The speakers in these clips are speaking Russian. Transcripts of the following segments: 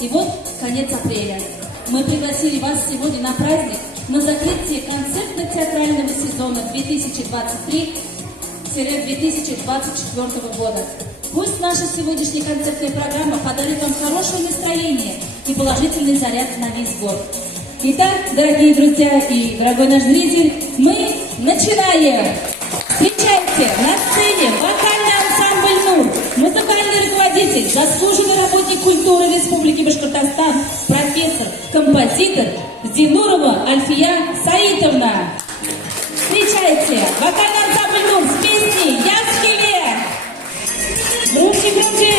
И вот конец апреля. Мы пригласили вас сегодня на праздник, на закрытие концертно-театрального сезона 2023-2024 года. Пусть наша сегодняшняя концертная программа подарит вам хорошее настроение и положительный заряд на весь год. Итак, дорогие друзья и дорогой наш зритель, мы начинаем! Встречайте на сцене вокальный ансамбль «Нур», музыкальный руководитель, заслуженный работник культуры Республики Башкортостан, профессор, композитор Зинурова Альфия Саитовна. Встречайте вокальный ансамбль «Нур» с песней «Я в Хиве». Громче, громче!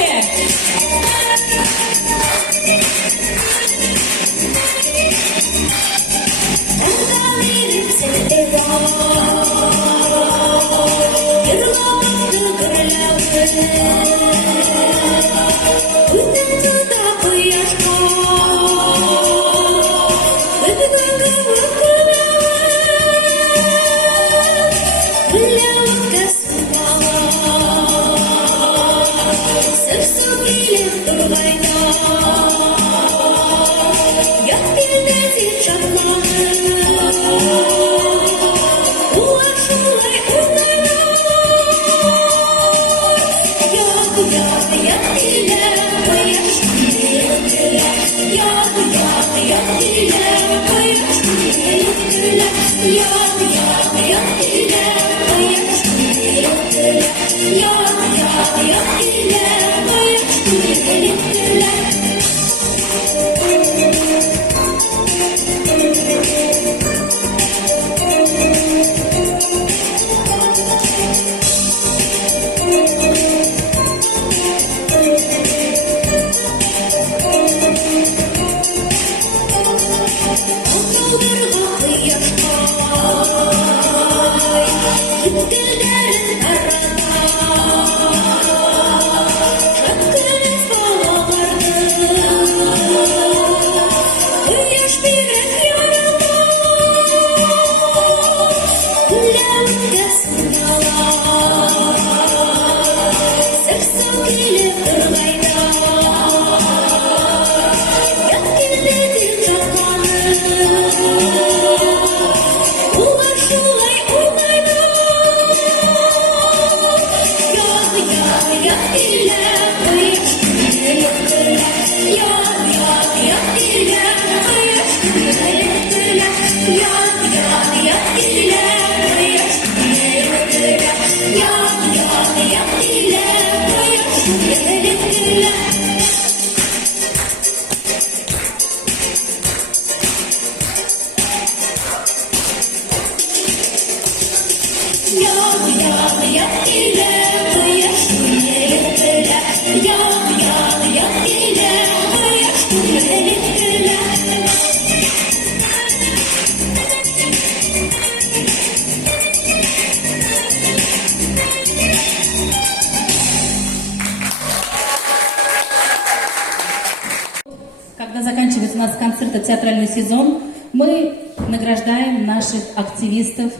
Когда заканчивается у нас концертно-театральный сезон, мы награждаем наших активистов,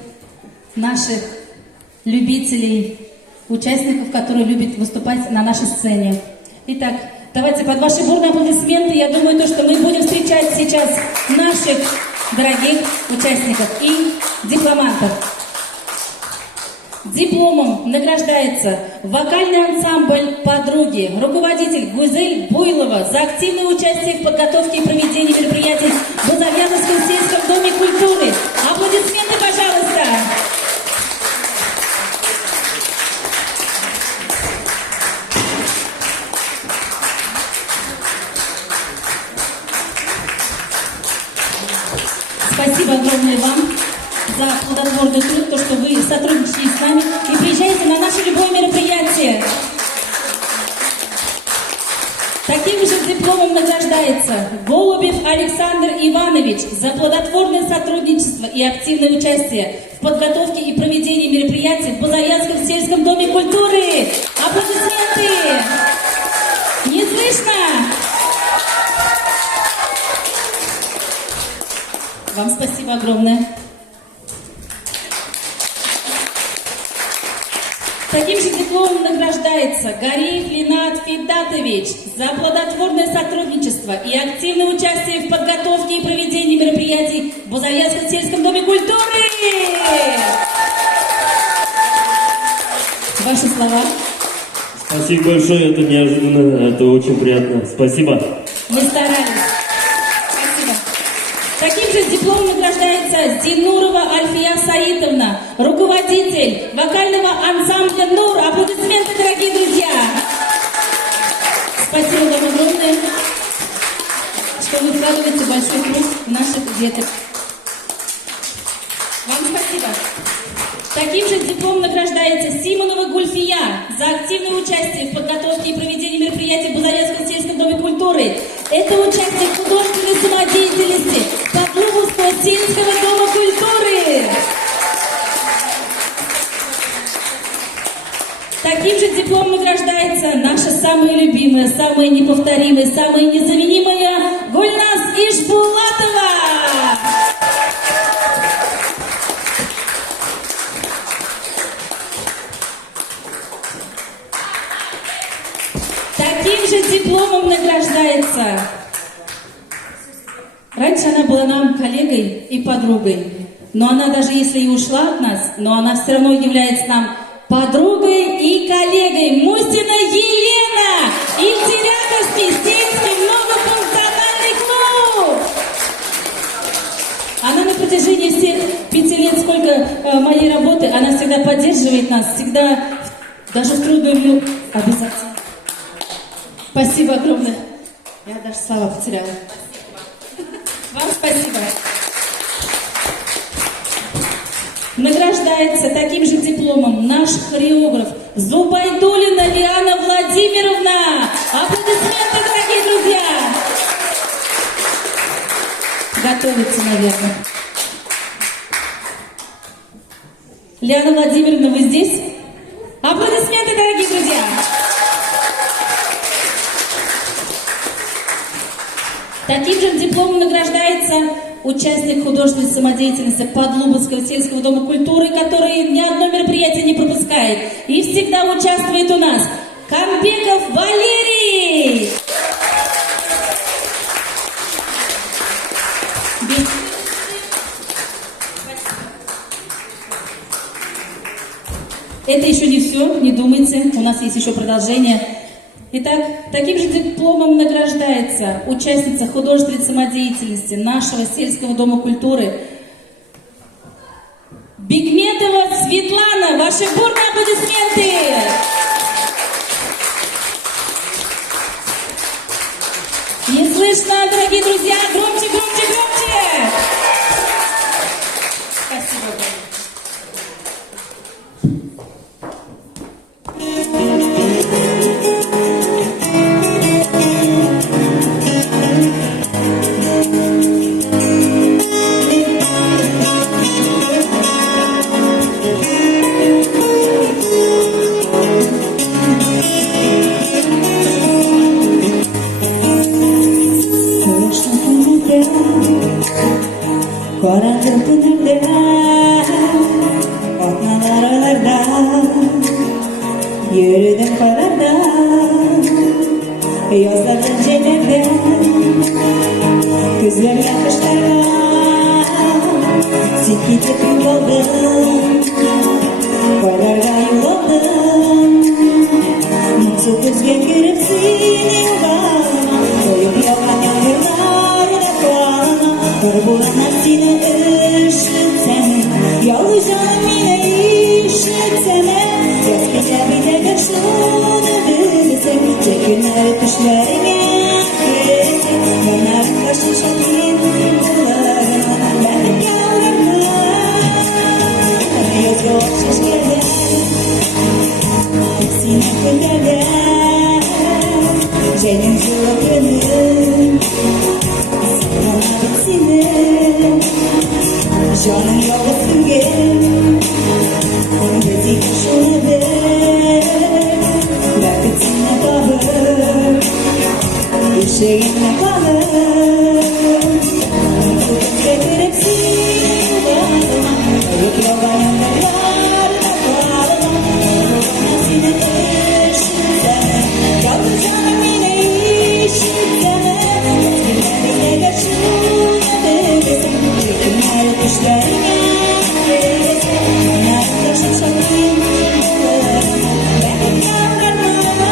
наших любителей, участников, которые любят выступать на нашей сцене. Итак, давайте под ваши бурные аплодисменты, я думаю, что мы будем встречать сейчас наших дорогих участников и дипломантов. Дипломом награждается вокальный ансамбль «Подруги», руководитель Гузель Буйлова за активное участие в подготовке и проведении мероприятий в Бузовьяновском сельском доме культуры. Аплодисменты, пожалуйста! Спасибо огромное вам за плодотворный труд, то, что вы сотрудничаете с нами и приезжаете на наше любое мероприятие. Таким же дипломом награждается Голубев Александр Иванович за плодотворное сотрудничество и активное участие в подготовке и проведении мероприятий в Бузовьянском сельском доме культуры. Аплодисменты! Не слышно? Вам спасибо огромное. Таким же дипломом награждается награждается Гариев Ринат Федатович за плодотворное сотрудничество и активное участие в подготовке и проведении мероприятий в Бузаянском сельском доме культуры. Ваши слова. Спасибо большое, это неожиданно, это очень приятно. Спасибо. Мы старались. Спасибо. Таким же дипломом награждается Зинурова Альфия Саитовна, руководитель вокального ансамбля «Нур». Аплодисменты, дорогие друзья. Спасибо вам огромное, что вы вкладываете большой труд в наших деток. Вам спасибо. Таким же дипломом награждается Симонова Гульфия за активное участие в подготовке и проведении мероприятий в Бузаянском сельском доме культуры. Это участие в художественной самодеятельности Подлубовского сельского дома культуры. Таким же дипломом награждается наша самая любимая, самая неповторимая, самая незаменимая Гульназ Ишбулатова. Таким же дипломом награждается. Раньше она была нам коллегой и подругой, но она даже если и ушла от нас, но она все равно является нам подругой и коллегой. Мусина Елена и Терятовский сельский многофункциональный клуб. Она на протяжении всех 5 лет, сколько моей работы, она всегда поддерживает нас, всегда, даже в трудную минуту, обязательно. Спасибо огромное. Я даже слова потеряла. Вам спасибо. Награждается таким же дипломом наш хореограф Зубайдулина Лиана Владимировна. Аплодисменты, дорогие друзья. Готовится, наверное. Лиана Владимировна, вы здесь? Аплодисменты, дорогие друзья. Таким же дипломом награждается участник художественной самодеятельности Подлубовского сельского дома культуры, который ни одно мероприятие не пропускает и всегда участвует у нас. Камбеков Валерий! Это еще не все, не думайте, у нас есть еще продолжение. Итак, таким же дипломом награждается участница художественной самодеятельности нашего сельского дома культуры Бигметова Светлана. Ваши бурные аплодисменты! Не слышно, дорогие друзья, громче, громче, громче! Спасибо. Karanlık pınarda, atmalar aralarda, yürüdüm kalarda, yazların cennetten, gözler yakışlarda, silki tepki oldum, koylarda yol aldım, mutsuz üzgün görüp seni yollarıma, koyup yalan yağmurlarda koalama, Kırbulan seni üşütsem, yalnız canım yine işitseme, yaz gece bir de şunu bilsem, çekinler düşlerine girsem, onlar kaşı şahin yollarına, ben de kalırım, yaz yolsuz geldim, seni kullarım, senin zorluğunu, canım yollasın gel, gözü şuna ver, vakitine kalır, işeğine kalır, getirip seni bağlama, ayıp yalan yanlarına bağlama, seni düşlerine Yanardaşın şahin Benim yavranlarına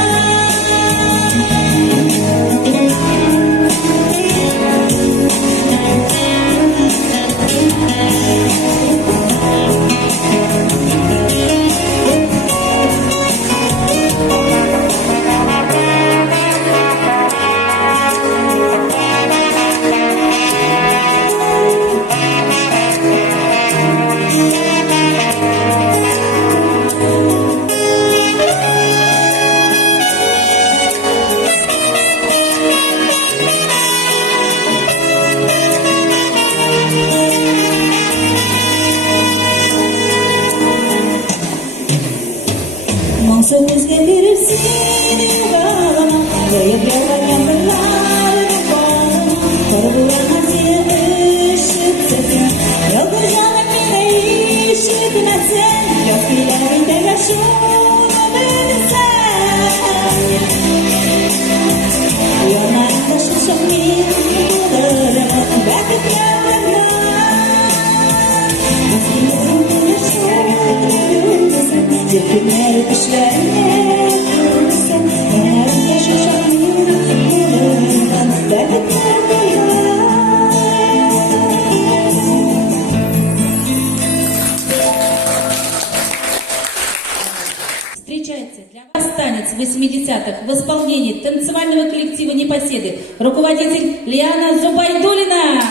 Mongso özgelir seni bağlama Koyup yamırlar bağlama Korulan hazine ışık sesin Yok canım bile ışıklasın Yok ileride yaşunu bilsen Yanarda şuşum bir bularım Bakıp yavrular Cepinler düşlerine durursan Eğer yaşasam yürüyorum Dertler duyar Встречается для вас танец 80-х в исполнении танцевального коллектива «Непоседы» руководитель Лиана Зубайдулина.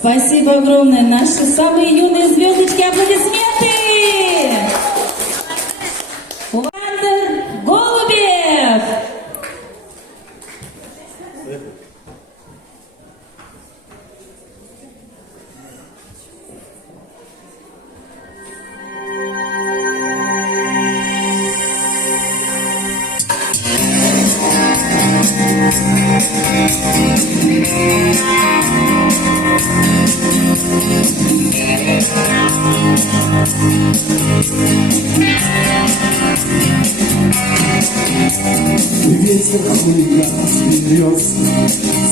Спасибо огромное, наши самые юные звездочки, аплодисменты! Александр Голубев! Ветер хулиганский вез,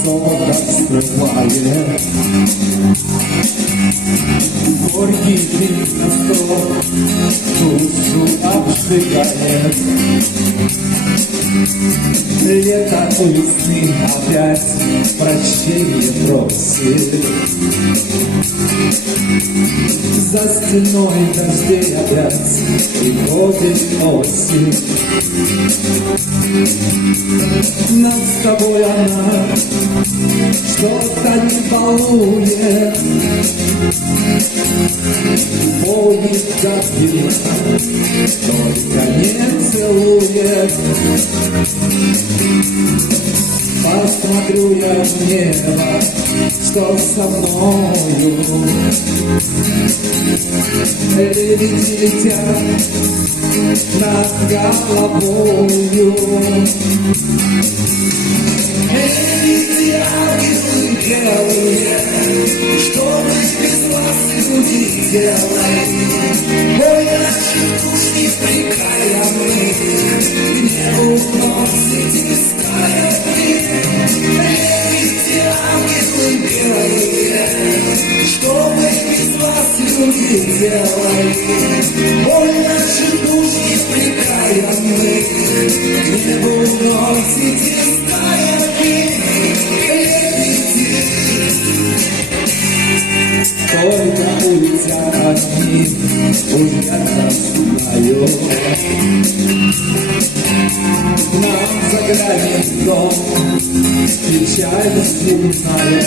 золото скрывает. Горький дым на стол, душу обжигает. Лето у весны опять прощение просит. За стеной дождей опять приходит осень. Нас с тобой она что-то не балует. Поет как вина, только не целует. Посмотрю я в небо, что со мною. Летят над головою. Эти ангелы белые, что мы без вас люди делаем? Ой, наши души прикаянные, к небу уносите стаями. Эти ангелы белые, что мы без вас люди делаем? Ой, наши души прикаянные, к небу уносите стаями. Только улетят одни, уж я знаю. К нам заглянет дом, печаль земная.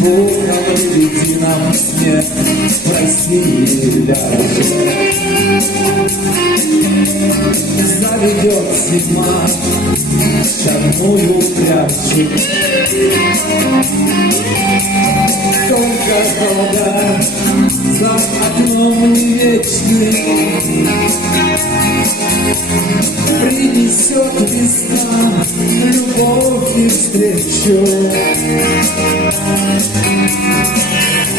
Бога выведи нам снег в России ляжет. Заведет зима шальную прячу. Только холода за окном не вечный. Принесет весна любовь и встречу.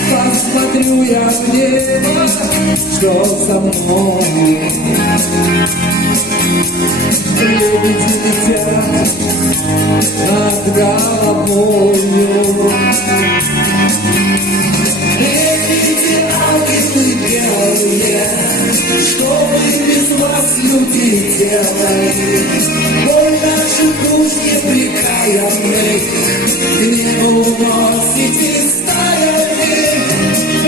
Посмотрю я в небо, что со мной. Люди летят над головою. Эти ангелы белые, что мы без вас люди делаем? Ой, наши души непрекаянные, к небу уносите стаями.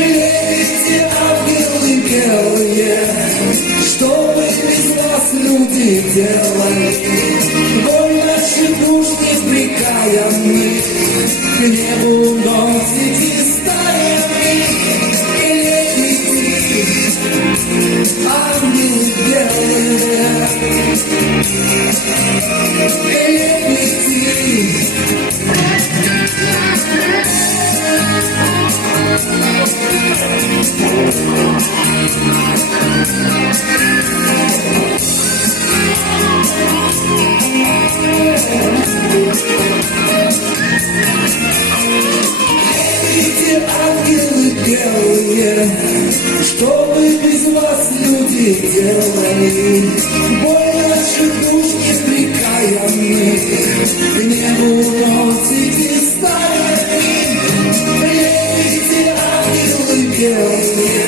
Эти ангелы белые, что мы без вас люди делаем? Ой, наши души непрекаянные, к небу уносите стаями. Ангелы белые, эти ангелы белые, что мы без вас люди делали? Боль наших душ непрекаянных, к небу уносите стаями. Эти ангелы белые,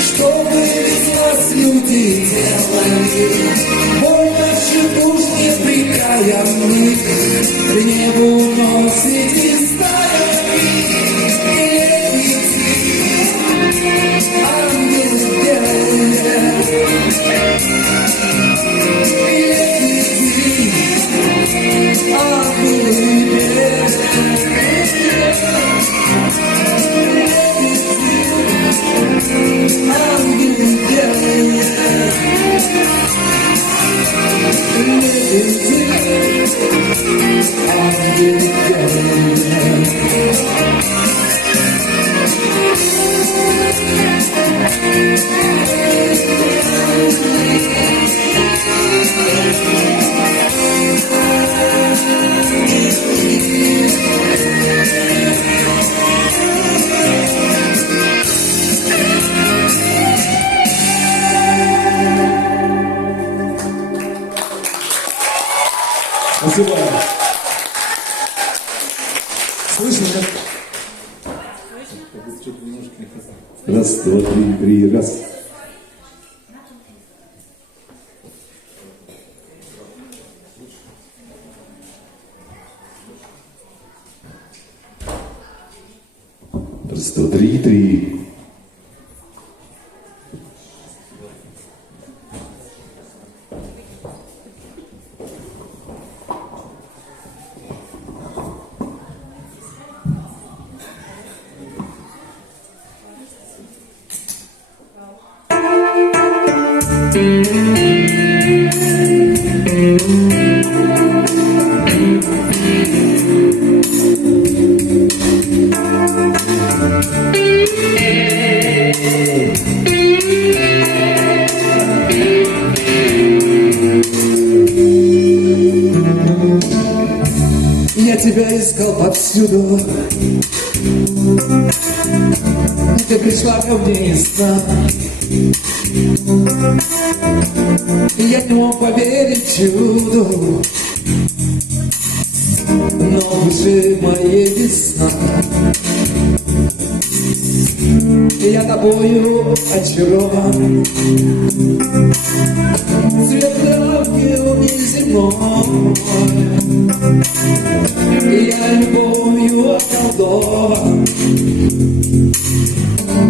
что мы без вас люди делали? Боль наших душ непрекаянных, к небу уносите стаями. Ангелы белые, Спасибо. Слышно, нет? Раз, два, три, раз. Раз, два, три. Я тебя искал повсюду, ты пришла ко мне из сна. Я не мог поверить чуду, но в душе моей весна. Я тобою очарован, цвет травки он неземной. Я любовью околдован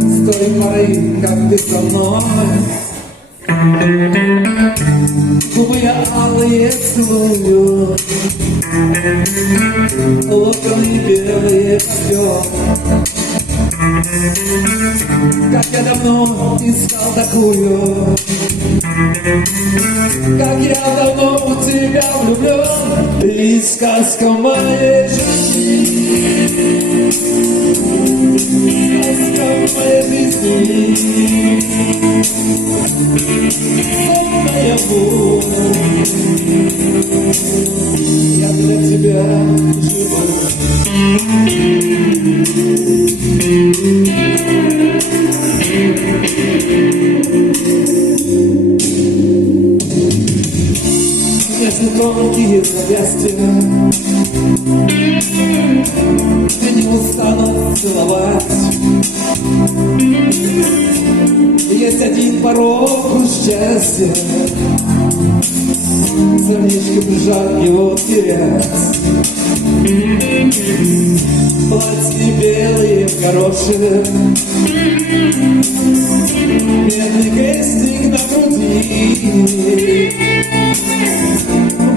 с той поры, как ты со мной. Губы я алые целую, локоны белые, как лед. Как я давно искал такую, как я давно у тебя влюблен. Ты сказка моей жизни, сказка моей жизни, сон наяву. Я для тебя живу. Нежно тонкие запястья я не устану целовать. Есть один порог у счастья, сердечко жаль его терять. Платье белые в горошек, медный крестик на груди.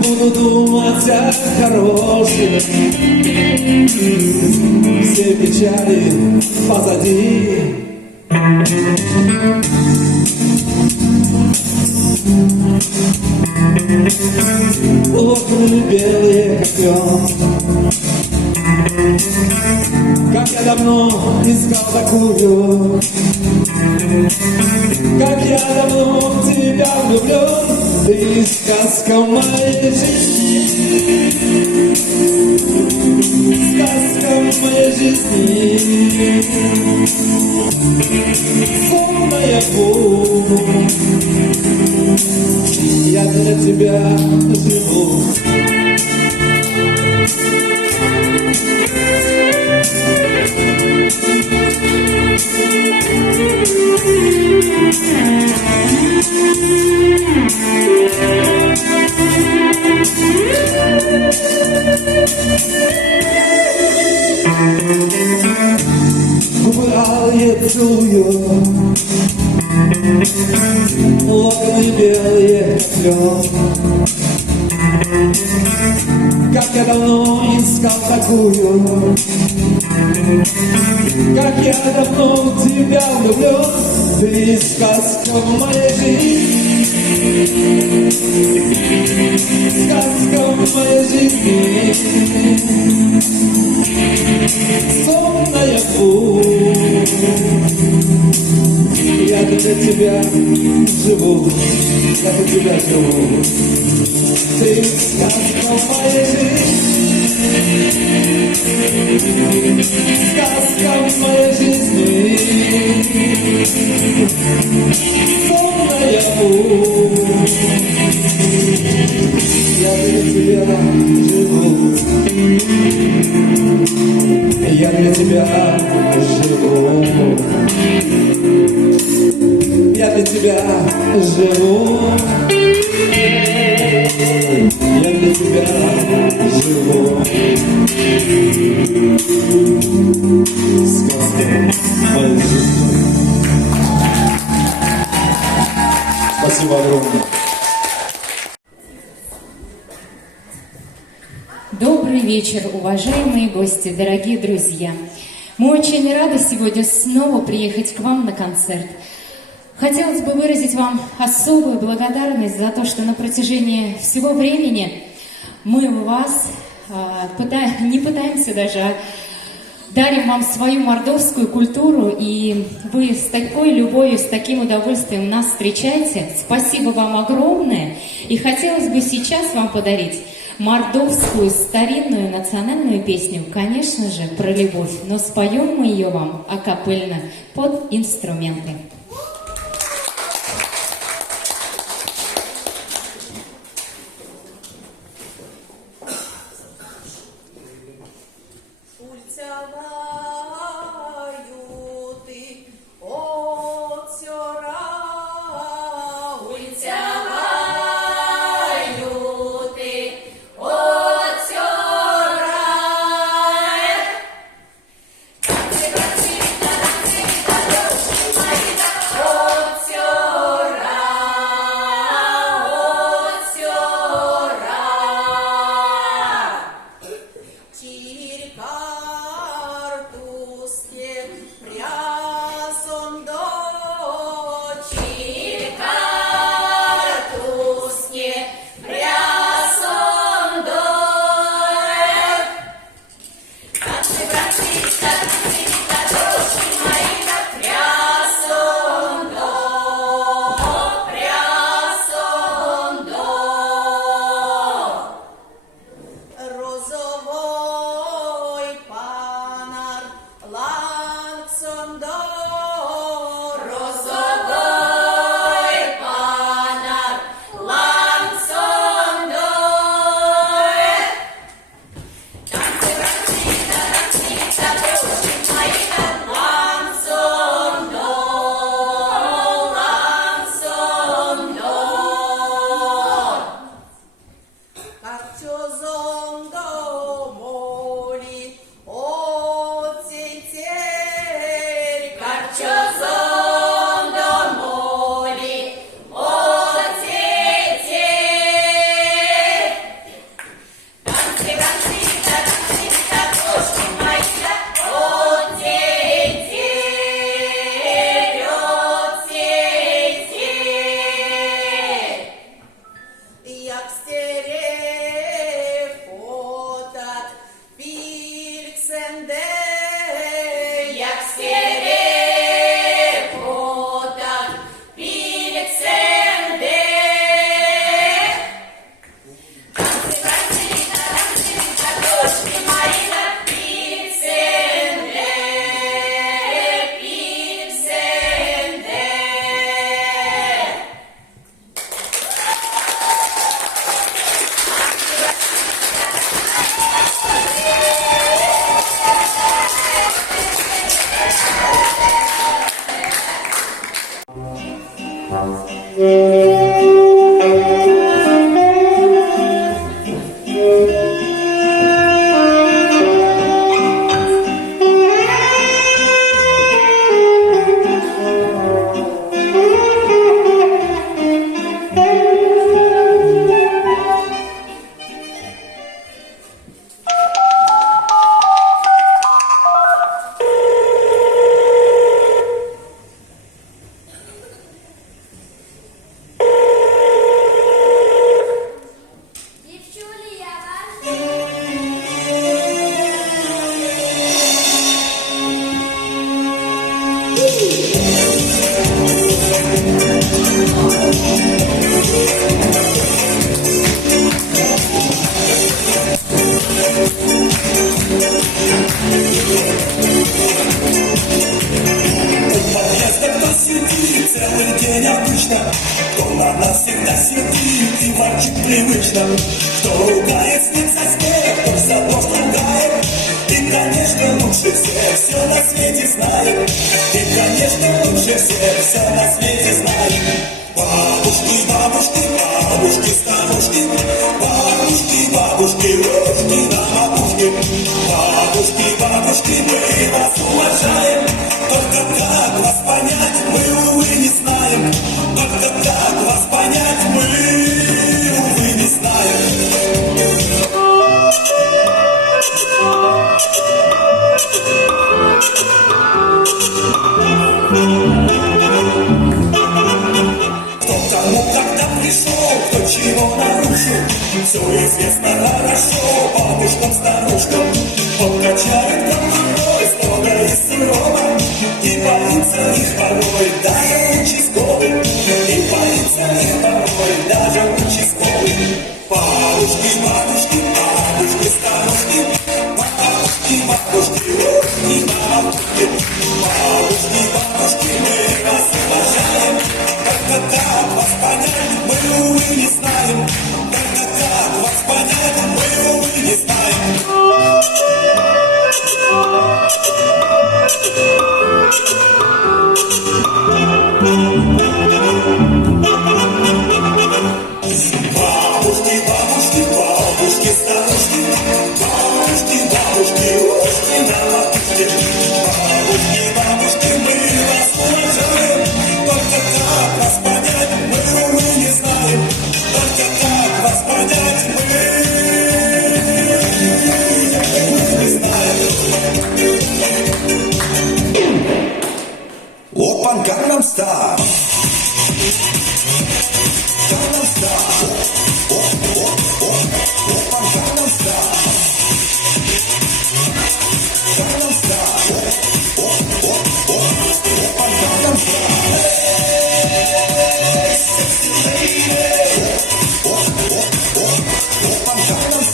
Буду думать о хорошем, все печали позади. Локоны белые, как лед. Как я давно искал такую, как я давно в тебя влюблен. Ты сказка моей жизни, сказка моей жизни, сон наяву. Я для тебя живу. Губы алые целую, локоны белые, как лед. Как я давно искал такую, как я давно в тебя влюблен. Ты сказка моей жизни, сказка моей жизни, сон наяву. Я для тебя живу, я для тебя живу. Ты сказка моей жизни, сказка моей жизни, сон наяву. Я для тебя живу, я для тебя живу, я для тебя живу, я для тебя живу. Сказка моей жизни. Спасибо огромное. Добрый вечер, уважаемые гости, дорогие друзья. Мы очень рады сегодня снова приехать к вам на концерт. Хотелось бы выразить вам особую благодарность за то, что на протяжении всего времени мы вас не пытаемся даже, а дарим вам свою мордовскую культуру, и вы с такой любовью, с таким удовольствием нас встречаете. Спасибо вам огромное. И хотелось бы сейчас вам подарить мордовскую старинную национальную песню, конечно же, про любовь, но споем мы ее вам акапельно под инструменты. снится снег, кто за дождь ругает. Ты, конечно, лучше всех все на свете знает. Ты, конечно, лучше всех все на свете знает. Бабушки, бабушки, бабушки, старушки, бабушки, бабушки, ручки на макушке. Бабушки, бабушки, мы вас уважаем. Только как вас понять, мы, увы, не знаем. Только как вас понять, мы, увы, не знаем. Кто кому когда пришел, кто чего нарушил, все известно хорошо бабушкам, старушкам. Подкачает головой строго и сурово, и боится их порой даже участковый. И боится их порой даже участковый. Бабушки, бабушки, бабушки, старушки, бабушки, бабушки, ручки на макушке. Бабушки, бабушки, мы вас уважаем. Только как вас понять, мы, увы, не знаем. Только как вас понять, мы, увы, не знаем. Бабушки, бабушки, бабушки, старушки, бабушки, бабушки, ручки на макушке. Бабушки, бабушки, мы вас уважаем. Только как вас понять, мы, увы, не знаем. Только как вас понять, мы, не знаем. Опан Gangnam Style. Gangnam Style. Опан Gangnam Style. Gangnam Style. Опан Gangnam Style. Sexy lady. Опан Gangnam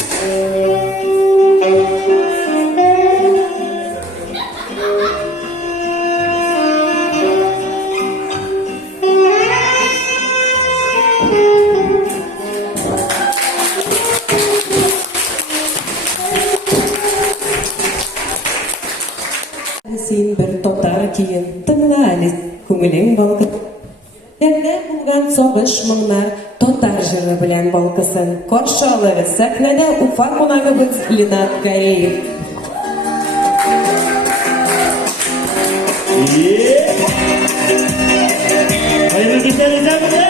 Син бер тотар киен, тыңлали күңелең балкып. Әллә булган сагыш моңнар тотар җыры белән балкысын. Каршы алыгыз сәхнәдә Уфа кунагыбыз Ленат Гареев. Hayırlı günler izleyenler.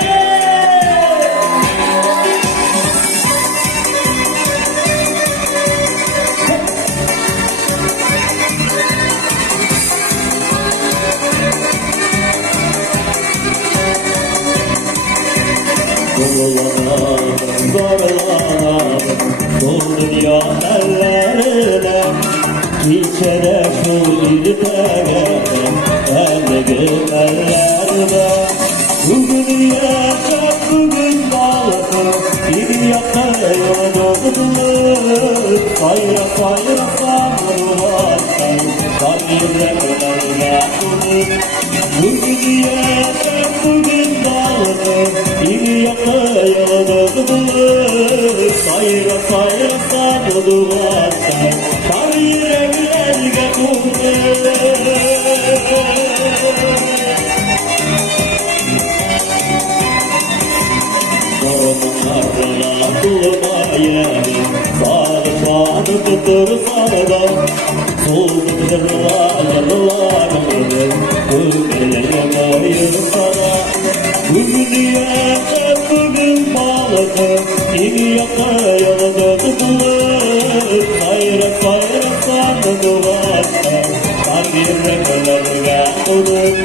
Zorlanamadım bu dünya ellerine. İçere şu iltene ellerim ellerine. Bugün yaşam bugün bağlı, bir yakaya doğdum. Sayra sayra sanırlarsan, sayrelerine konup. Bugün yaşam bugün bağlı, bir yakaya doğdum. Sayra sayra sanırlarsan, sayrelerine konup. Sorunlarla bulmayayım, sarıklanı tutur sarıdan. Soğudurlar yanılarını, ömürlerim sana. Bugün yaşam bugün balıkı, bir yakaya doğdum. Sayra sayra sanı duvarsa, sayrelerine konup.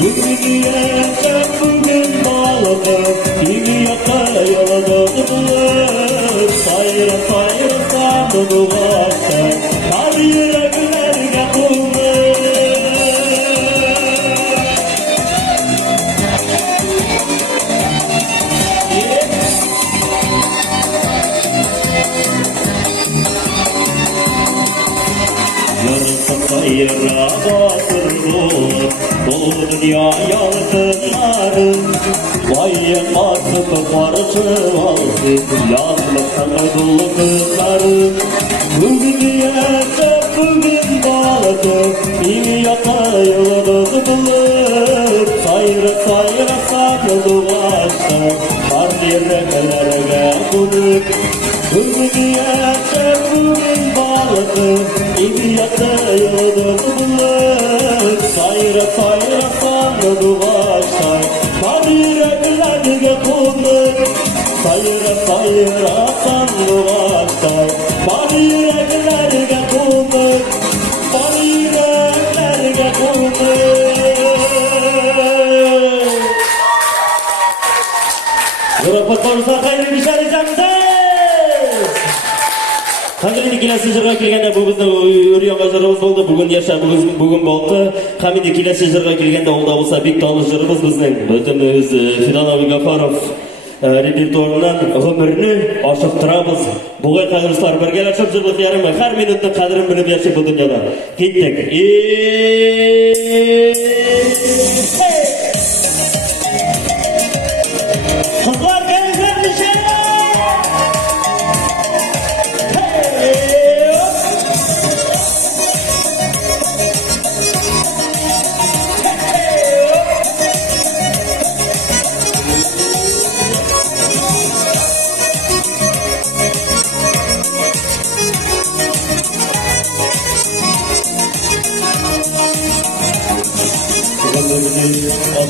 Bugün yaşam bugün balıkı, bir yakaya doğdum. Sayra sayra sanı duvarsa, sayrelerine konup. сайра батыр бұл дүния ялқынлары байқатып баршы алсын ясылықтың құлқындары бүгін ертіп бүгін балытып имияқа йылдыз бұлып сайра сақылуғашты бар ерекелерге құлып бүгін ертіп бүгін балытып имияқа йылдыз бұлып сайра сақылуғашты бар ерекелерге құлып сайра сақылуғашты бар yüreklerge kumur, var yüreklerge kumur. Yorapot olursa hayırlı işler izlemsiz. Qadrini kelasi yilga kelganda bu bizni o'ryon bajarimiz bo'ldi. Bugun yasha, bugun bo'ldi. Hamida kelasi yilga kelganda olda bo'lsa bek tanishlarimiz bizning butun o'z Fidonoviy G'afarov repertuaridan umrni oshib turamiz. Bugun qadrlar birgalashib yillik yarmi har minutni qadrini bilib yashab bu dunyoda. Ketdik. Qizlar kelinglar nishona.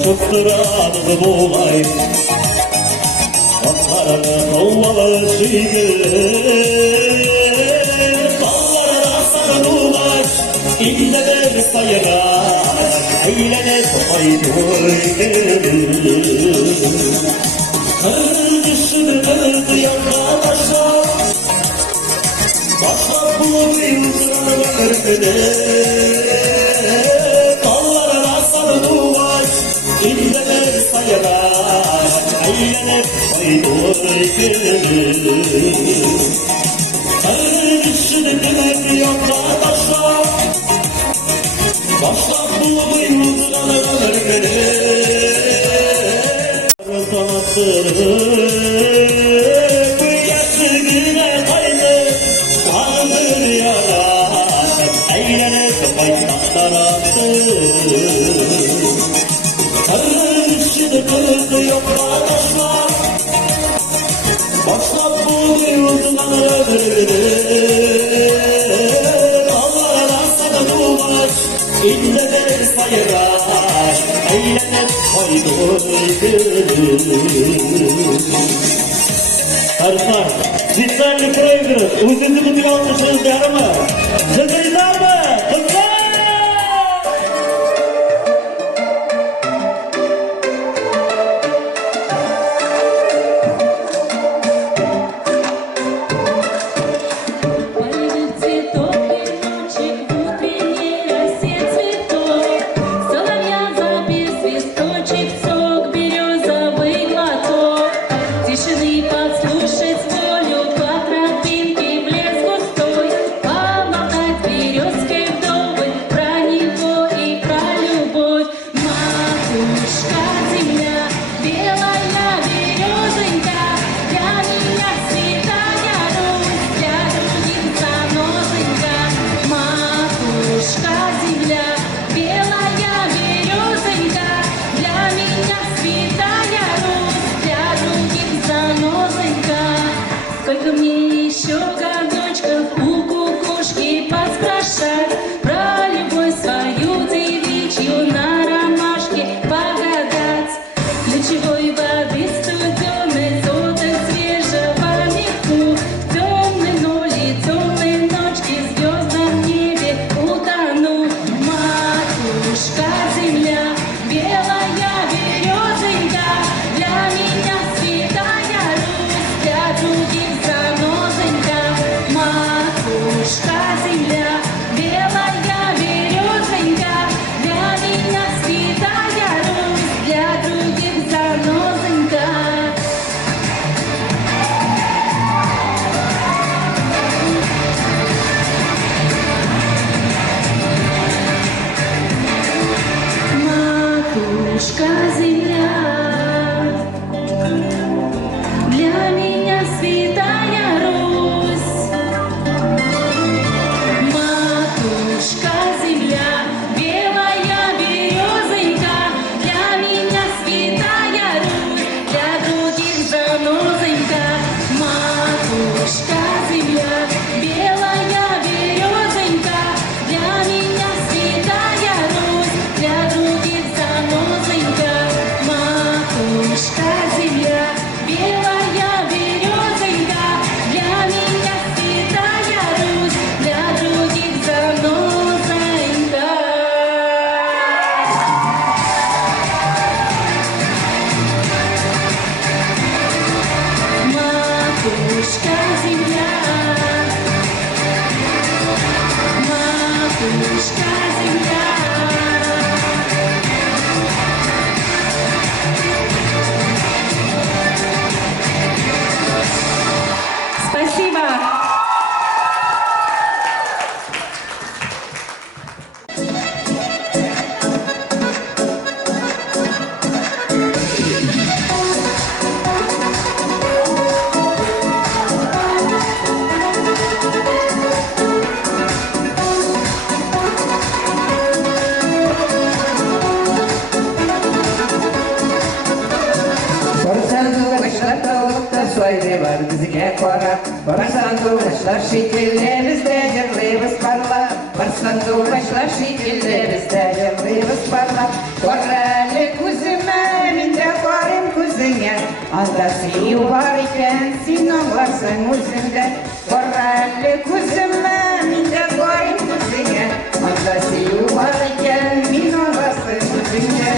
Aşıp duradı bulay Atlarını kovalı şiir Dallarına sarı ulaş İlle bir sayıraş Eğlenip aydır Kır düşünü kırdı yanlarlaşa Başla bulup yıldırını ömrünü İlle bir sayıraş, eğlenip koydur gülü. Sarı düşünüp bir yolda başla, başla bulup yıldırını ömrünü. Sanattırıp, gerçeğine kaydı, tanrı yarar, eğlenip koydan attır. Kırdı yoklaşlar Başlap bu yıldızlar ömrünü Allah'a sana dolaş İlle bir sayıraş Eğlenip koydur gülü Karışlar Zitlerli proyediniz Uzunlu kutuyu almışsınız yarımı Sizler mi? Kızlar Послушать волю по тропинке в лес густой. Барсандугачлар шикеллебизде жырлыйбыз барлап, барсандугачлар шикеллебизде жырлыйбыз барлап. Каралы күзүмө, мен де карыйм күзүңө, анда сыйуу бар экен, сен аңларсың өзүңдө. Каралы күзүмө, мен де карыйм күзүңө, анда сыйуу бар экен, мен аңларсың өзүңдө.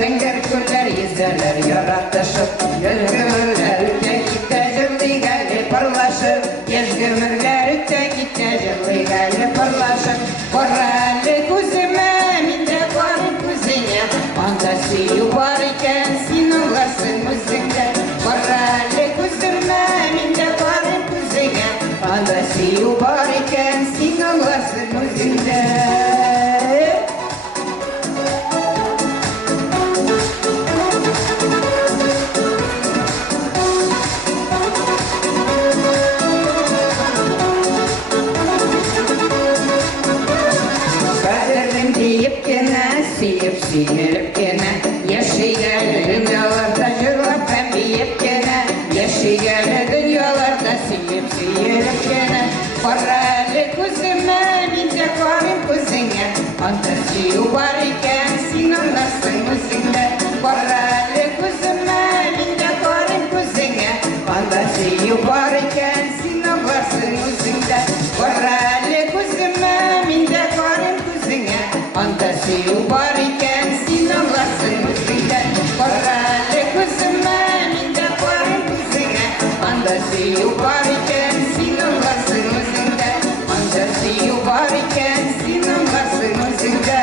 Зәңгәр күлләр йөзәләр яратышып, гөлгөмерләр үтә китә җырлый гәле парлашып, яшь гомерләр үтә китә җырлый гәле парлашып. Каралы күземә, мин дә карыйм күзеңә, анда сөю бар икән, син аңларсың үзеңдә. Каралы күземә, мин дә карыйм күзеңә, анда сөю бар икән, син аңларсың үзеңдә. Сөйіп кені, яшигәлі дүнияларда жырлап һәм биеп кені, яшигәлі дүнияларда сөйіп кені. Каралы күземә, мин дә карыйм күзеңә, анда сөю бар икән, син аңларсың үзеңдә. Каралы күземә, мин дә карыйм күзеңә, анда сөю бар икән, син аңларсың үзеңдә. Каралы күземә, мин дә карыйм күзеңә, анда сөю бар икән, син аңларсың үзеңдә. Каралы күземә, мин дә карыйм күзеңә, анда сөю бар икән, син аңларсың үзеңдә. Анда сөю бар икән, син аңларсың үзеңдә.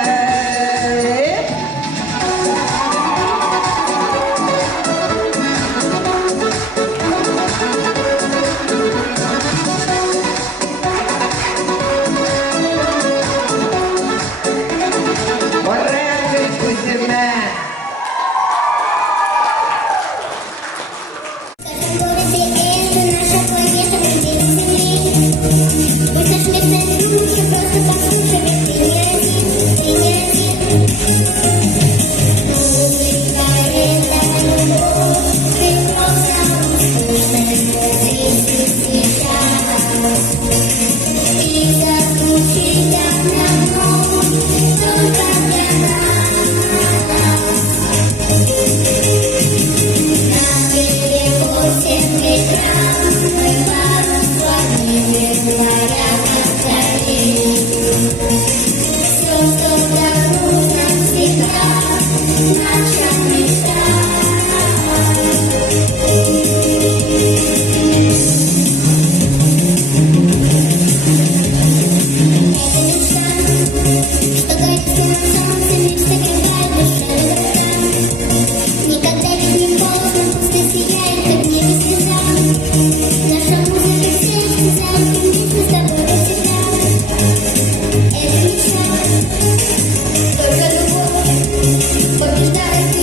Побеждает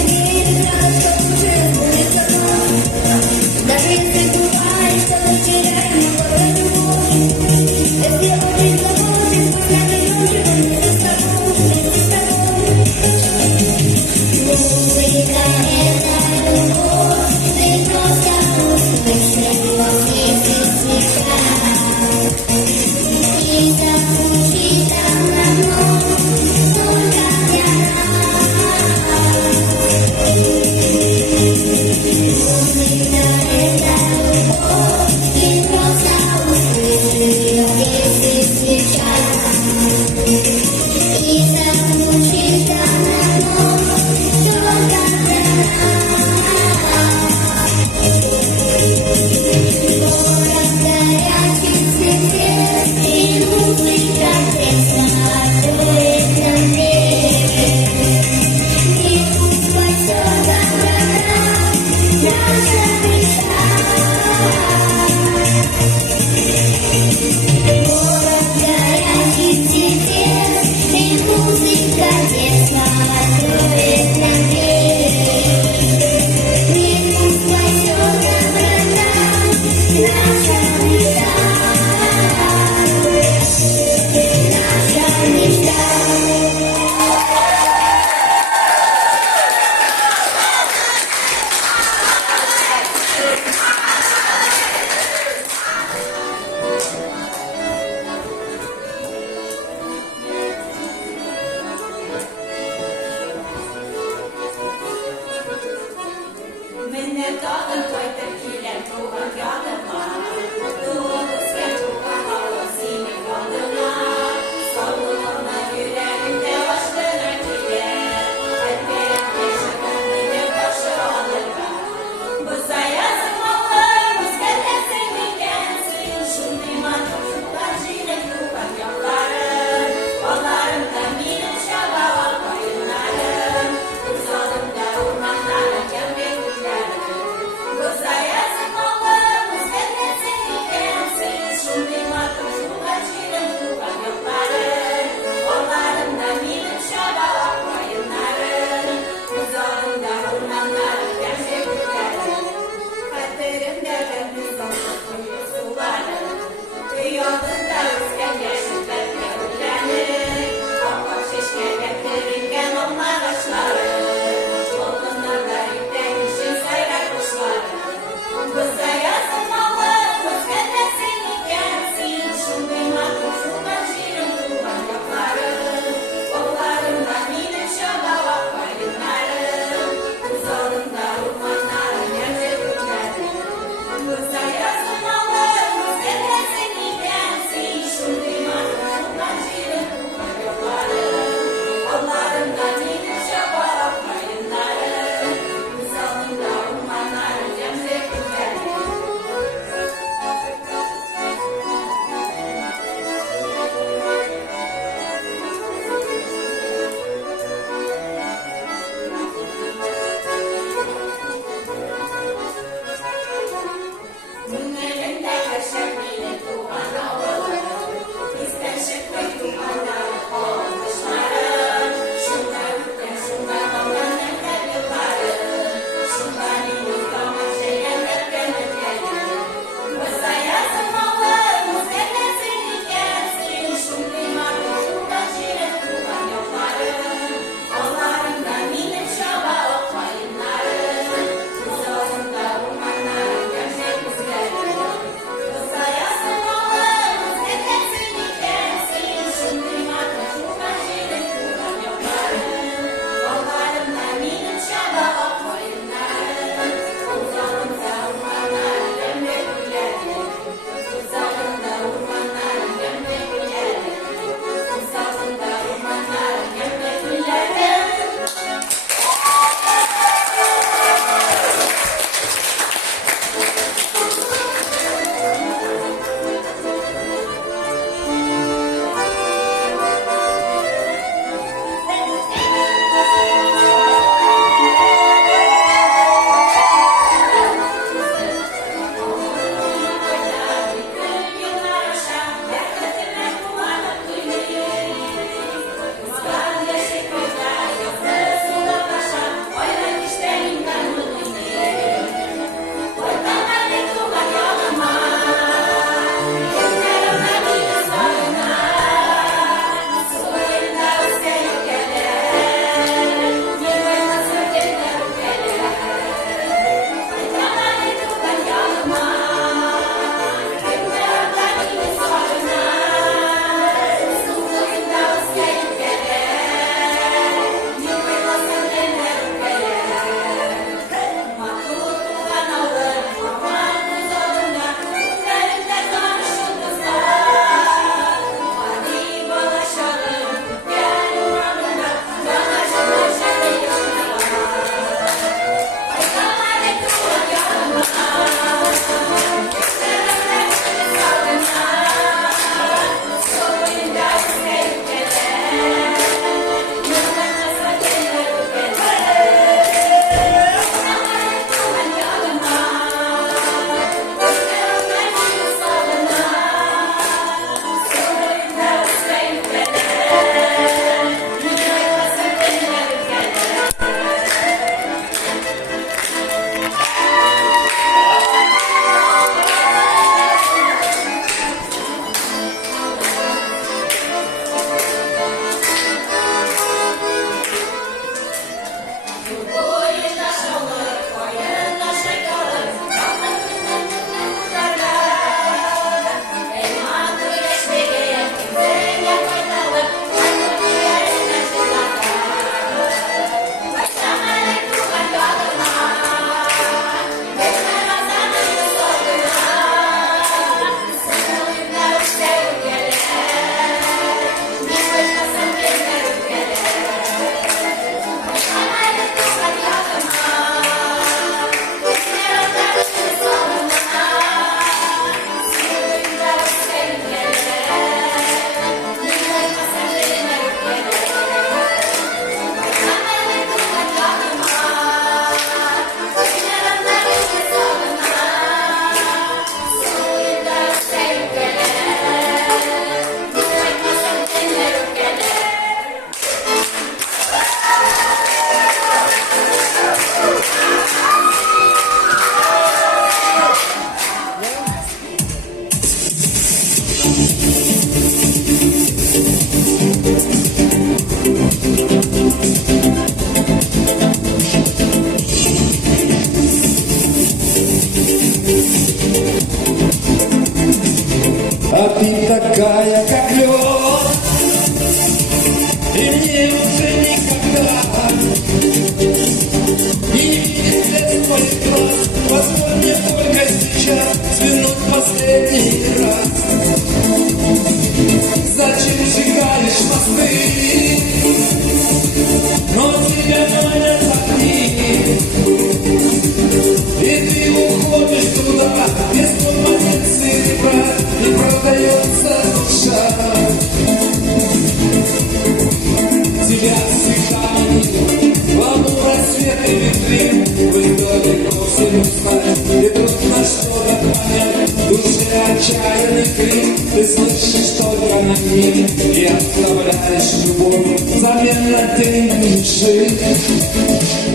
дыши.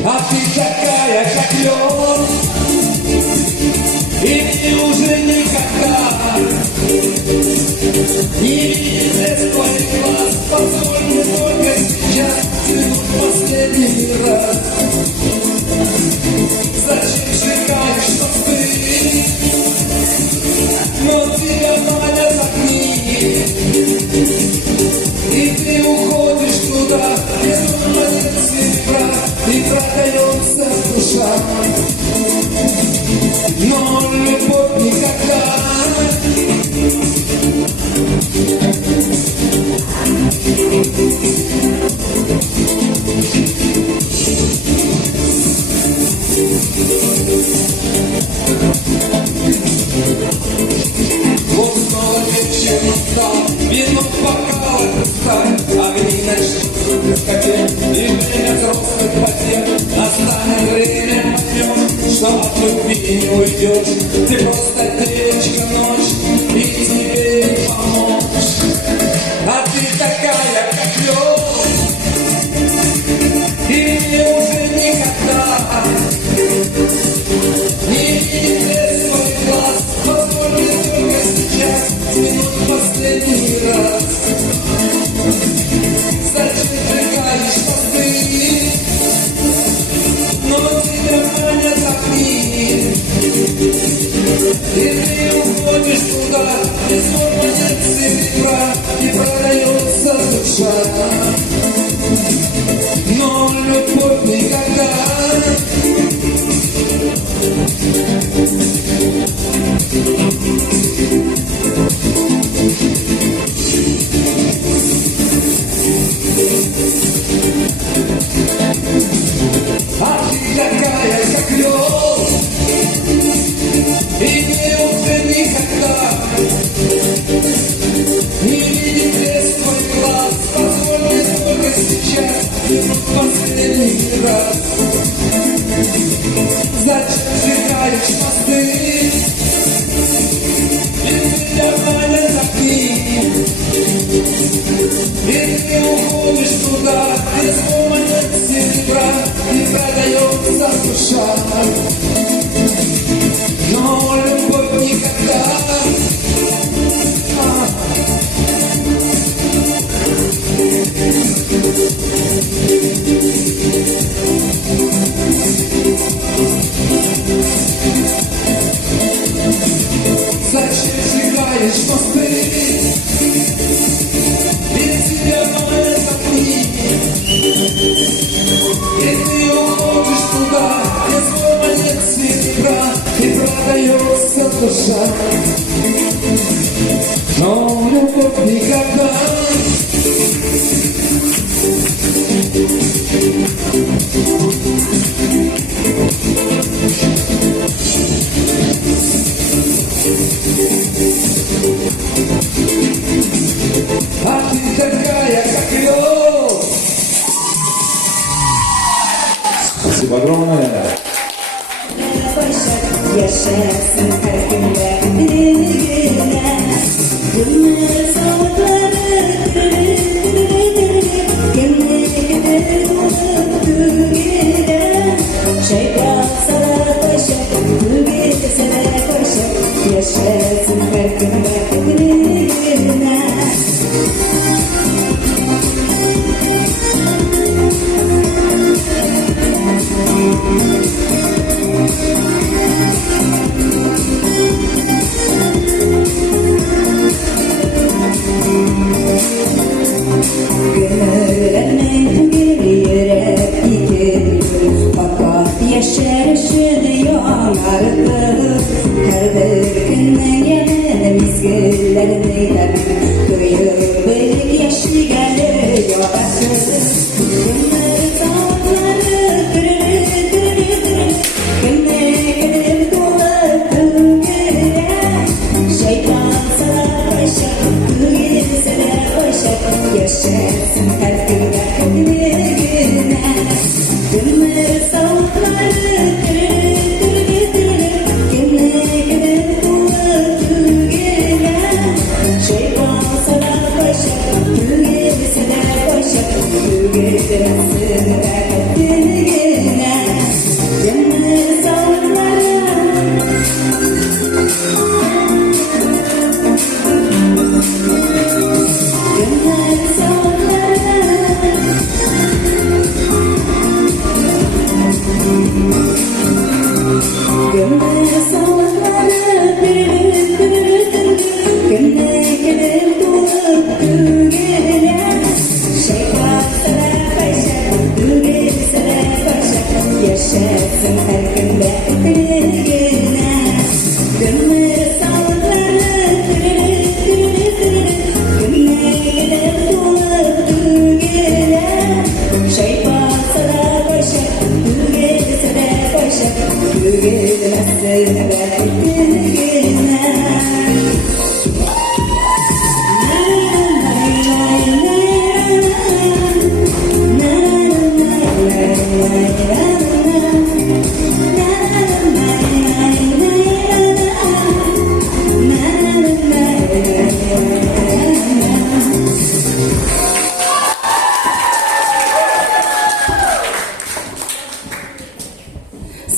А ты такая, как лед, и мне уже никогда не видеть твой глаз. Позволь мне только сейчас взглянуть последний раз. Зачем сжигаешь мосты, но тебя манят огни, и ты уходишь туда, где нет серебра, и продается душа. Но любовь никогда вот снова вечер настал, вино в бокалах пустая, огни начнут в кафе, и время взрослых потерь. Настанет время, поймешь, что от любви не уйдешь. Ты просто девочка ночь, и тебе не помочь. А ты такая, как лед, и мне уже никогда не видеть свой глаз. Позволь мне только сейчас взглянуть последний раз. Зачем сжигаешь мосты, но тебя манят огни, и ты уходишь туда, где снова нет серебра, и продается душа. Но любовь никогда а ты такая, как лед, и мне уже никогда не видеть весь твой глаз. Позволь мне только сейчас последний раз. Зачем сжигаешь мосты, и тебя манят огни, и ты уходишь туда, где снова нет серебра, и продается душа. Но любовь никогда зачем сжигаешь мосты, и тебя манят огни, и ты уходишь туда, где снова нет серебра, и продается душа. Но любовь никогда а ты такая, как лед. Спасибо огромное. Yaşasın her günde birine. Bunları savunları kendine unuttu gide. Şeytan sana koşar, bu gece sana koşar. Yaşasın her günde birine. Gönüllerin yürüyerek gidiyor, fakat yaşarışını yanardı. Her bir günden gelen mizgillerini de duyup büyük yaşı geliyor aşırı. Günler sağları dürülü dürülü dürülü, günler gidip dolaştı güne. Şeytan sana koşar, bu gece sana koşar. Yaşasın her günde güne. Günler sağları dürülü dürülü dürülü, günler gidip dolaştı güne. Şeytan sana koşar, bu gece sana koşar. Bu gece sana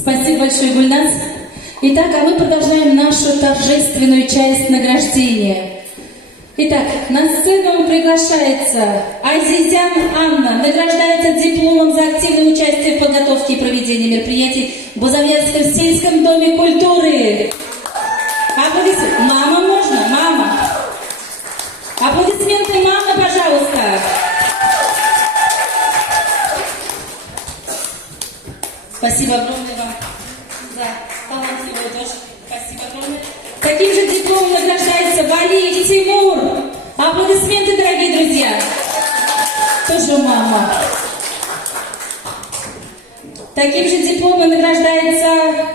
Спасибо большое, Гульнас. Итак, а мы продолжаем нашу торжественную часть награждения. Итак, на сцену приглашается Азизян Анна, награждается дипломом за активное участие в подготовке и проведении мероприятий в Бузовьятском сельском доме культуры. Аплодисменты. Мама можно? Мама. Аплодисменты, мама, пожалуйста. Спасибо огромное вам за талантливую дочь. Спасибо огромное. Таким же дипломом награждается Валиев Тимур. Аплодисменты, дорогие друзья. Тоже мама. Таким же дипломом награждается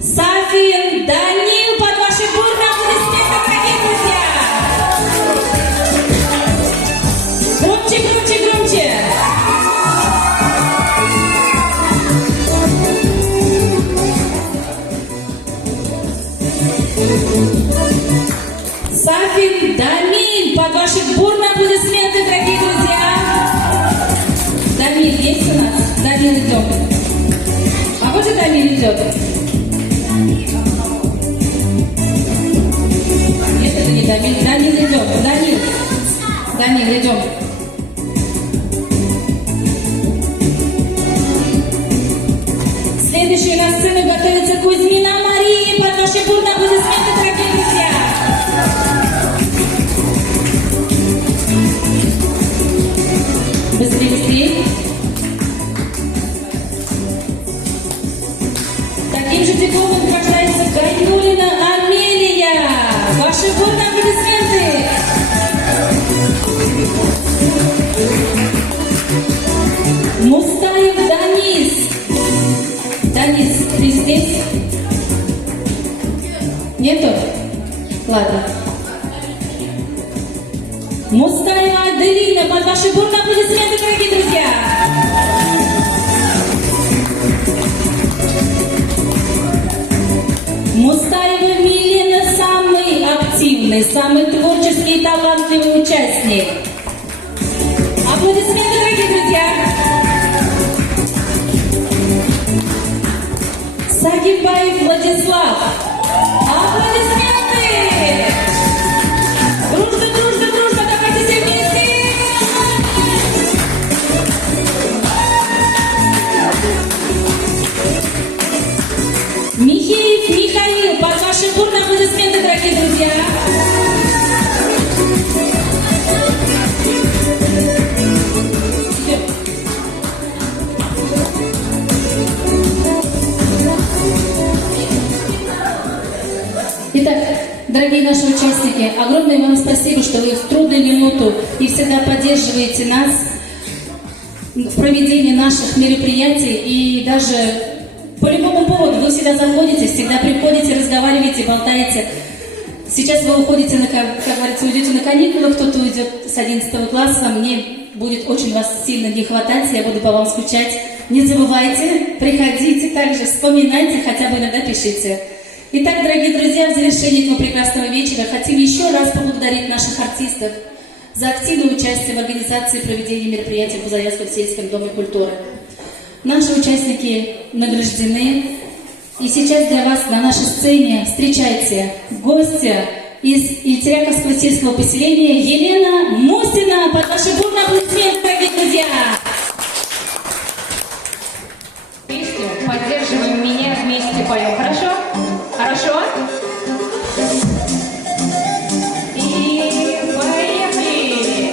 Сафин Данил. Под ваши бурные аплодисменты, дорогие друзья. Громче, громче, громче. Сафин Дамиль, под ваши бурные аплодисменты, дорогие друзья. Дамиль есть у нас? Дамиль идет. А вот и Дамиль идет. Нет, это не Дамиль. Дамиль идет. Дамиль идем. Следующую на сцену готовится Кузьмина Мария. Под ваши бурные аплодисменты, дорогие друзья. Быстрее, быстрее. Таким же дипломом награждается Гайнулина Амелия. Ваши бурные аплодисменты. Мустаев Данис. Данис, ты здесь? Нету? Ладно. Мустаева Аделина, под ваши бурные аплодисменты, дорогие друзья. Мустаева Милена самый активный, самый творческий и талантливый участник. Аплодисменты, дорогие друзья. Сагибаев Владислав. Аплодисменты. Дружно, дружно, дружно, давайте все вместе. Михеев Михаил, под ваши бурные аплодисменты, дорогие друзья. Итак, дорогие наши участники, огромное вам спасибо, что вы в трудную минуту и всегда поддерживаете нас в проведении наших мероприятий. И даже по любому поводу вы всегда заходите, всегда приходите, разговариваете, болтаете. Сейчас вы уходите, как говорится, уйдете на каникулы, кто-то уйдет с 11 класса. Мне будет очень вас сильно не хватать, я буду по вам скучать. Не забывайте, приходите также, вспоминайте, хотя бы иногда пишите. Итак, дорогие друзья, в завершении этого прекрасного вечера хотим еще раз поблагодарить наших артистов за активное участие в организации и проведении мероприятий в Бузовьятском сельском доме культуры. Наши участники награждены. И сейчас для вас на нашей сцене встречайте гостя из Ильтеряковского сельского поселения Елена Мусина. Под ваши бурные аплодисменты, дорогие друзья! Песню «Поддерживаем меня» вместе поем. Хорошо? Хорошо? И поехали!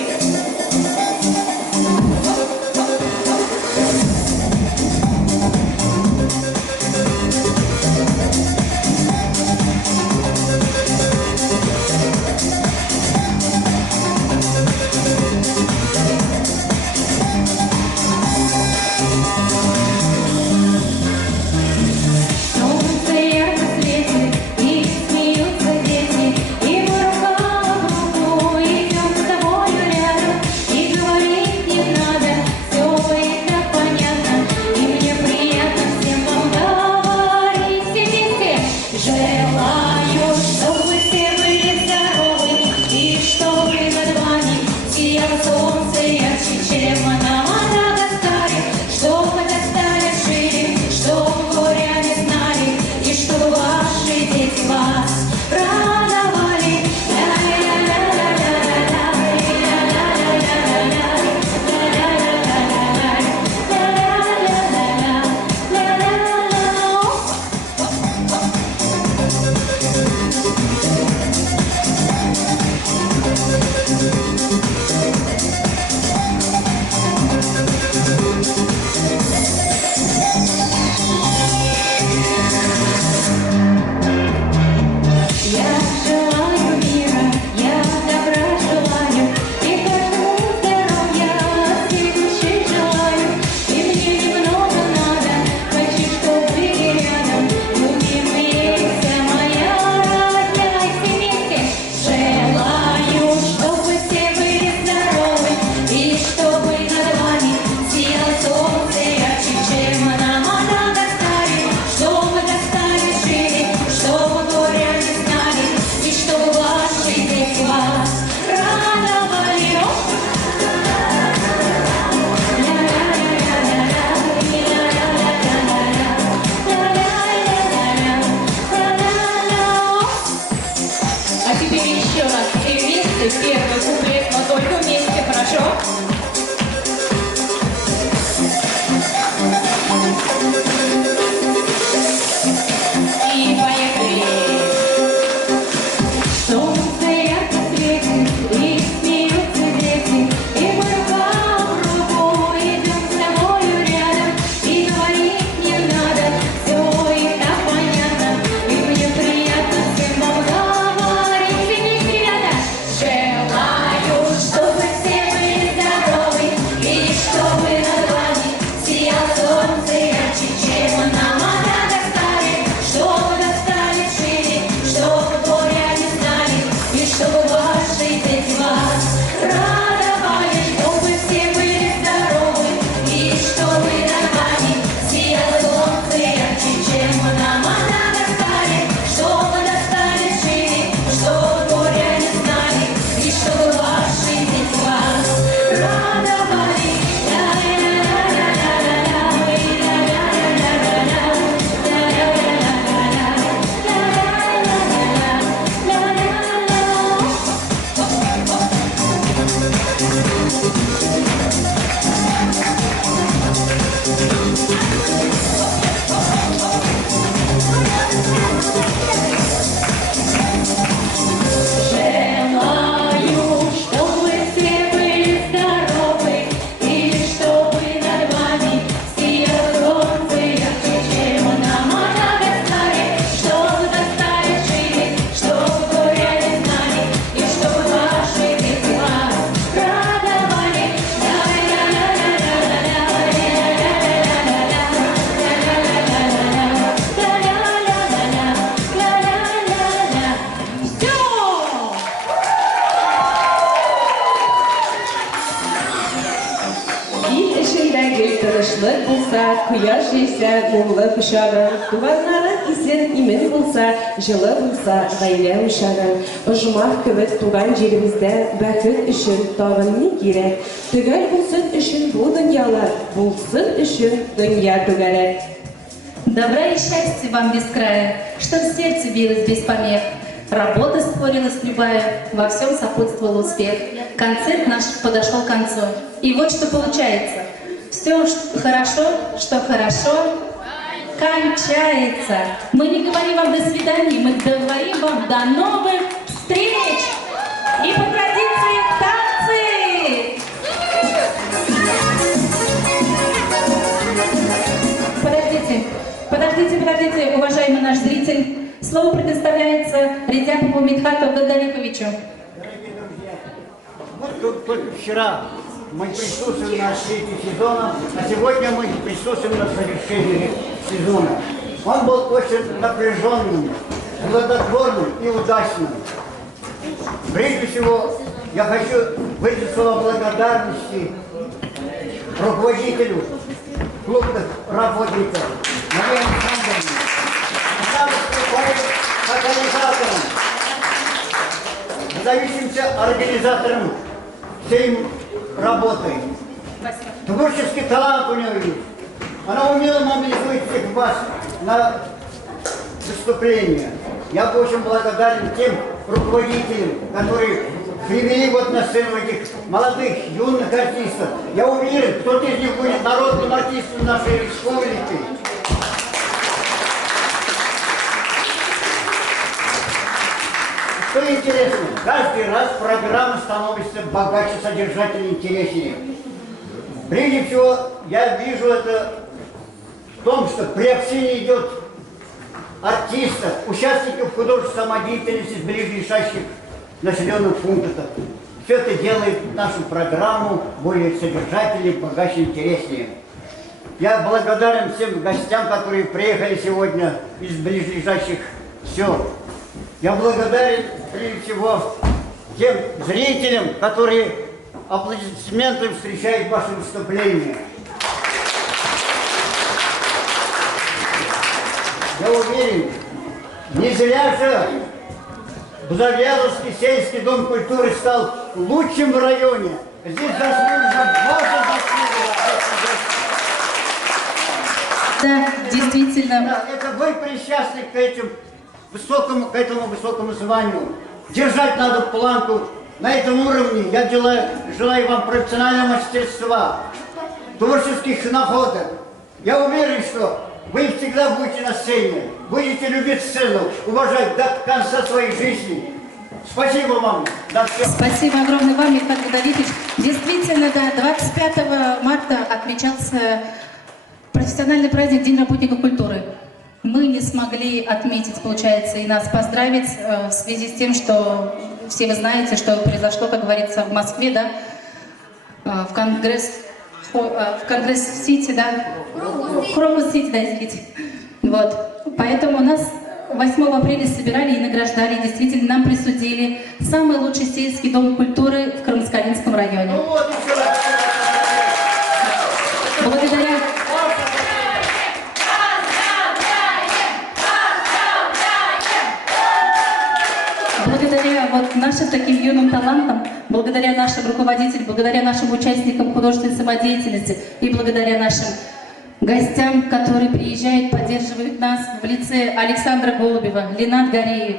Солнце ярко светит, и җисә, муллы пычагы. Туганнары исән имен булса, җылы булса, гаилә учагы. Ожмах кебек туган җиребездә бәхет өчен тагын ни кирәк? Төгәл булсын өчен бу дөньялар, булсын өчен дөнья түгәрәк. Добра и счастья вам без края, чтоб сердце билось без помех. Работа спорилась любая, во всем сопутствовал успех. Концерт наш подошел к концу. И вот что получается. Все что хорошо, кончается. Мы не говорим вам до свидания, мы говорим вам до новых встреч. И по традиции танцы! Подождите, уважаемый наш зритель. Слово предоставляется Редяпову Митхату Гадаликовичу. Дорогие друзья, вот только вчера мы присутствовали на открытии сезона, а сегодня мы присутствуем на завершении сезона. Он был очень напряженным, плодотворным и удачным. Прежде всего, я хочу выразить слова благодарности руководителю клубных работников Марии Александровне. Она выступает как организатором, выдающимся организатором всей работы. Творческий талант у нее есть. Она умело мобилизует всех вас на выступление. Я очень благодарен тем руководителям, которые привели вот на сцену этих молодых, юных артистов. Я уверен, кто-то из них будет народным артистом нашей республики. Что интересно, каждый раз программа становится богаче, содержательнее, интереснее. Прежде всего, я вижу это в том, что приобщение идет артистов, участников художественной самодеятельности из ближайших населенных пунктов. Все это делает нашу программу более содержательнее, богаче, интереснее. Я благодарен всем гостям, которые приехали сегодня из ближайших сел. Я благодарен, прежде всего, тем зрителям, которые аплодисментами встречают ваше выступление. Я уверен, не зря же Завьяловский сельский дом культуры стал лучшим в районе. Здесь заслуженно, можно заслуживать. Да, действительно. Да, это вы причастны к этому высокому званию. Держать надо планку на этом уровне. Я желаю вам профессионального мастерства, творческих находок. Я уверен, что вы всегда будете на сцене, будете любить сцену, уважать до конца своей жизни. Спасибо вам. Спасибо огромное вам, Митхат Гадаликович. Действительно, да, 25 марта отмечался профессиональный праздник День работника культуры. Мы не смогли отметить, получается, и нас поздравить в связи с тем, что все вы знаете, что произошло, как говорится, в Москве, да, в Конгресс-Сити, да, Крокус-Сити, да, извините. Вот. Поэтому нас 8 апреля собирали и награждали. Действительно, нам присудили самый лучший сельский дом культуры в Кармаскалинском районе. Благодаря вот нашим таким юным талантам, благодаря нашим руководителям, благодаря нашим участникам художественной самодеятельности и благодаря нашим гостям, которые приезжают, поддерживают нас в лице Александра Голубева, Ленат Гореев,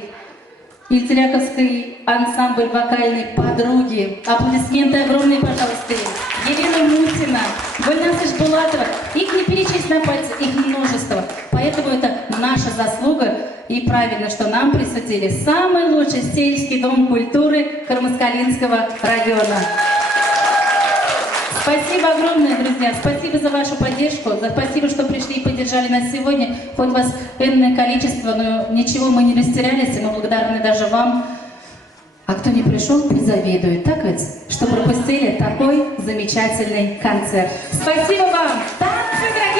Ильтляковский ансамбль вокальной подруги. Аплодисменты огромные, пожалуйста. Елена Мутина, Гульнас Ишбулатова. Их не перечесть на пальцы, их множество. Поэтому это наша заслуга. И правильно, что нам присудили самый лучший сельский дом культуры Кармаскалинского района. Спасибо огромное, друзья. Спасибо за вашу поддержку. Спасибо, что пришли и поддержали нас сегодня. Хоть вас энное количество, но ничего мы не растерялись. И мы благодарны даже вам. А кто не пришел, пусть завидует. Так ведь? Что пропустили такой замечательный концерт. Спасибо вам. Танцы, дорогие!